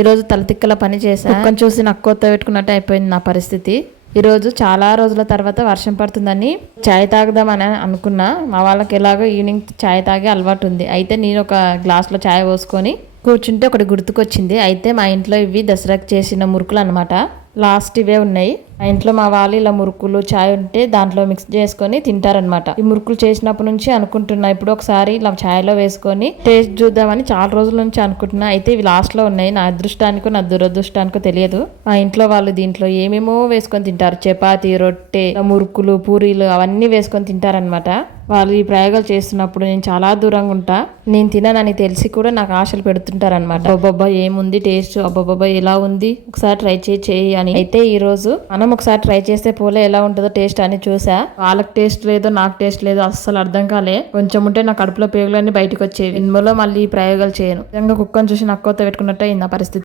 ఈరోజు తలతిక్కల పని చేశా. కుక్కను చూసి నాకు కొత్త పెట్టుకున్నట్టు అయిపోయింది నా పరిస్థితి. ఈరోజు చాలా రోజుల తర్వాత వర్షం పడుతుందని చాయ్ తాగుదామని అనుకున్నా. మా వాళ్ళకి ఎలాగో ఈవినింగ్ చాయ్ తాగే అలవాటు ఉంది. అయితే నేను ఒక గ్లాస్లో చాయ్ పోసుకొని కూర్చుంటే ఒకటి గుర్తుకొచ్చింది. అయితే మా ఇంట్లో ఇవి దసరాకి చేసిన మురుకులు అనమాట లాస్ట్ ఇవే ఉన్నాయి. మా ఇంట్లో మా వాళ్ళు ఇలా మురుకులు చాయ్ ఉంటే దాంట్లో మిక్స్ చేసుకొని తింటారనమాట ఈ మురుకులు చేసినప్పటి నుంచి అనుకుంటున్నా ఇప్పుడు ఒకసారి ఇలా ఛాయ్లో వేసుకొని టేస్ట్ చూద్దామని చాలా రోజుల నుంచి అనుకుంటున్నా. అయితే ఇవి లాస్ట్లో ఉన్నాయి. నా అదృష్టానికో నా దురదృష్టానికో తెలియదు. మా ఇంట్లో వాళ్ళు దీంట్లో ఏమేమో వేసుకొని తింటారు. చపాతి రొట్టె మురుకులు పూరీలు అవన్నీ వేసుకొని తింటారనమాట వాళ్ళు ఈ ప్రయోగాలు చేస్తున్నప్పుడు నేను చాలా దూరంగా ఉంటా. నేను తిననని తెలిసి కూడా నాకు ఆశలు పెడుతుంటారనమాట అబ్బాబ్బా ఏముంది టేస్ట్ అబ్బాబ్బా ఎలా ఉంది? ఒకసారి ట్రై చేయి చేయి అని. అయితే ఈ రోజు మనం ఒకసారి ట్రై చేస్తే పోలే ఎలా ఉంటుందో టేస్ట్ అని చూసా. వాళ్ళకి టేస్ట్ లేదో నాకు టేస్ట్ లేదో అస్సలు అర్థం కాలే. కొంచెం ఉంటే నా కడుపులో పేగులన్నీ బయటకు వచ్చేవి. ఇందులో మళ్ళీ ఈ ప్రయోగాలు చేయను. నిజంగా కుక్కను చూసి నక్కతో పెట్టుకున్నట్టే అయింది నా పరిస్థితి.